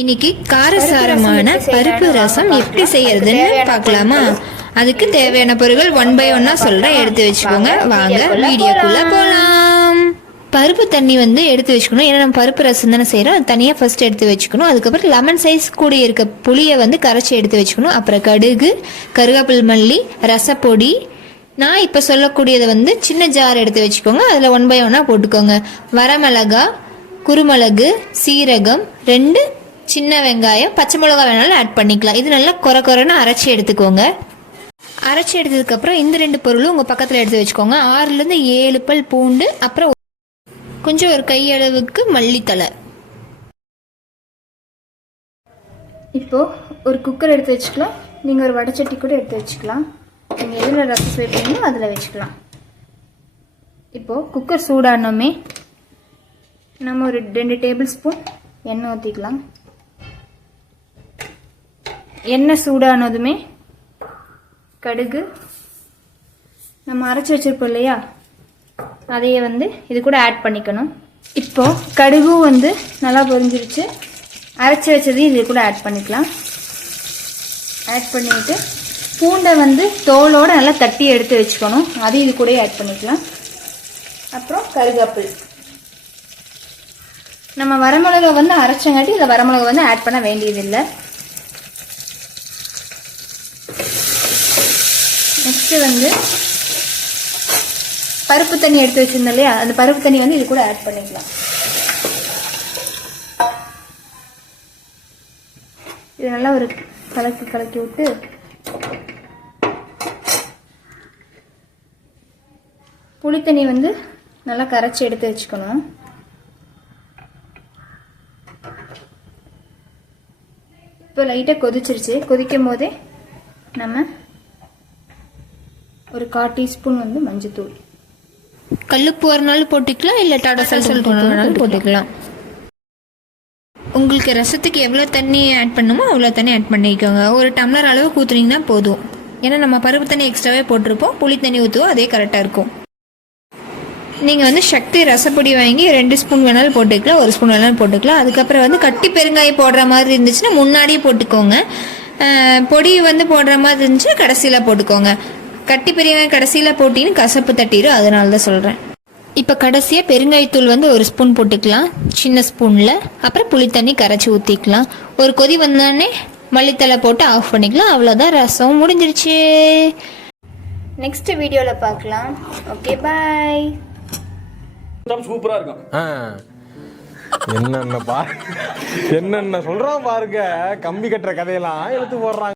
இன்னைக்கு காரசாரமான பருப்பு ரசம் எப்படி செய்யறதுன்னு பார்க்கலாமா? அதுக்கு தேவையான பொருட்கள் 1 by 1 சொல்றேன், எடுத்து வச்சுக்கோங்க. வாங்க வீடியோக்குள்ள போலாம். பருப்பு தண்ணி எடுத்து வச்சுக்கணும். ஏன்னா நம்ம பருப்பு ரசம் தானே செய்யறோம், அது தனியாக ஃபர்ஸ்ட் எடுத்து வச்சுக்கணும். அதுக்கப்புறம் லெமன் சைஸ் கூட இருக்க புளியை கரைச்சி எடுத்து வச்சுக்கணும். அப்புறம் கடுகு, கருவேப்பிலை, மல்லி, ரசப்பொடி. நான் இப்போ சொல்லக்கூடியதை சின்ன ஜார் எடுத்து வச்சுக்கோங்க. அதில் 1 by 1 போட்டுக்கோங்க. வரமிளகா, குருமிளகு, சீரகம், 2 சின்ன வெங்காயம், பச்சை மிளகா வேணாலும் ஆட் பண்ணிக்கலாம். இது நல்லா கொரன்னு அரைச்சி எடுத்துக்கோங்க. அரைச்சி எடுத்ததுக்கப்புறம் இந்த 2 பொருளும் உங்கள் பக்கத்தில் எடுத்து வச்சுக்கோங்க. 6லேருந்து 7 பல் பூண்டு, அப்புறம் கொஞ்சம் ஒரு கையளவுக்கு மல்லித்தலை. இப்போது ஒரு குக்கர் எடுத்து வச்சுக்கலாம். நீங்கள் ஒரு வடைச்சட்டி கூட எடுத்து வச்சுக்கலாம். நீங்கள் எதில் ரசம் வைப்பீங்களோ அதில் வச்சுக்கலாம். இப்போது குக்கர் சூடானோமே நம்ம ஒரு 2 டேபிள் ஸ்பூன் எண்ணெய் ஊற்றிக்கலாம். எண்ணெய் சூடானதுமே கடுகு, நம்ம அரைச்சி வச்சிருப்போம் இல்லையா, அதையே இது கூட ஆட் பண்ணிக்கணும். இப்போது கடுகும் நல்லா பொரிஞ்சிருச்சு. அரைச்சி வச்சதையும் இது கூட ஆட் பண்ணிக்கலாம். ஆட் பண்ணிவிட்டு பூண்டை தோலோடு நல்லா தட்டி எடுத்து வச்சுக்கணும். அதையும் இது கூட ஆட் பண்ணிக்கலாம். அப்புறம் கருவேப்பிலை. நம்ம வரமிளகா அரைச்சங்காட்டி இதில் வரமிளகா ஆட் பண்ண வேண்டியதில்லை. நெக்ஸ்ட்டு பருப்பு தண்ணி எடுத்து வச்சிருந்தோம் இல்லையா, அந்த பருப்பு தண்ணி இது கூட ஆட் பண்ணிக்கலாம். இது நல்லா ஒரு கலக்கி விட்டு புளித்தண்ணி நல்லா கரைச்சி எடுத்து வச்சுக்கணும். இப்போ லைட்டாக கொதிச்சிருச்சு. கொதிக்கும் போதே நம்ம ஒரு 1/4 டீஸ்பூன் மஞ்சத்தூள், கல்லுப்பு ஒரு நாள் போட்டுக்கலாம், இல்லை டாடா சால்ட் போட்டுக்கலாம். உங்களுக்கு ரசத்துக்கு எவ்வளோ தண்ணி ஆட் பண்ணுமோ அவ்வளோ தண்ணி ஆட் பண்ணிக்கோங்க. ஒரு டம்ளர் அளவு ஊற்றுனீங்கன்னா போதும். ஏன்னா நம்ம பருப்பு தண்ணி எக்ஸ்ட்ராவே போட்டிருப்போம், புளி தண்ணி ஊற்றுவோம், அதே கரெக்டாக இருக்கும். நீங்கள் சக்தி ரசப்பொடி வாங்கி 2 ஸ்பூன் வேணாலும் போட்டுக்கலாம், 1 ஸ்பூன் வேணாலும் போட்டுக்கலாம். அதுக்கப்புறம் கட்டி பெருங்காயம் போடுற மாதிரி இருந்துச்சுன்னா முன்னாடியே போட்டுக்கோங்க. பொடி போடுற மாதிரி இருந்துச்சுன்னா கடைசியில் போட்டுக்கோங்க. கட்டி பெரியவன் கடைசியில் போட்டின்னு கசப்பு தட்டிடும், அதனால தான் சொல்கிறேன். இப்போ கடைசியாக பெருங்காயத்தூள் 1 ஸ்பூன் போட்டுக்கலாம், சின்ன ஸ்பூனில். அப்புறம் புளி தண்ணி கரைச்சி ஊற்றிக்கலாம். ஒரு கொதி வந்தோடனே மல்லித்தலை போட்டு ஆஃப் பண்ணிக்கலாம். அவ்வளோதான், ரசம் முடிஞ்சிருச்சு. நெக்ஸ்ட் வீடியோவில் பார்க்கலாம். ஓகே, பாய். சூப்பரா இருக்கும். என்னென்ன சொல்றான் பாருங்க, கம்பி கட்டுற கதையெல்லாம் எடுத்து போடுறாங்க.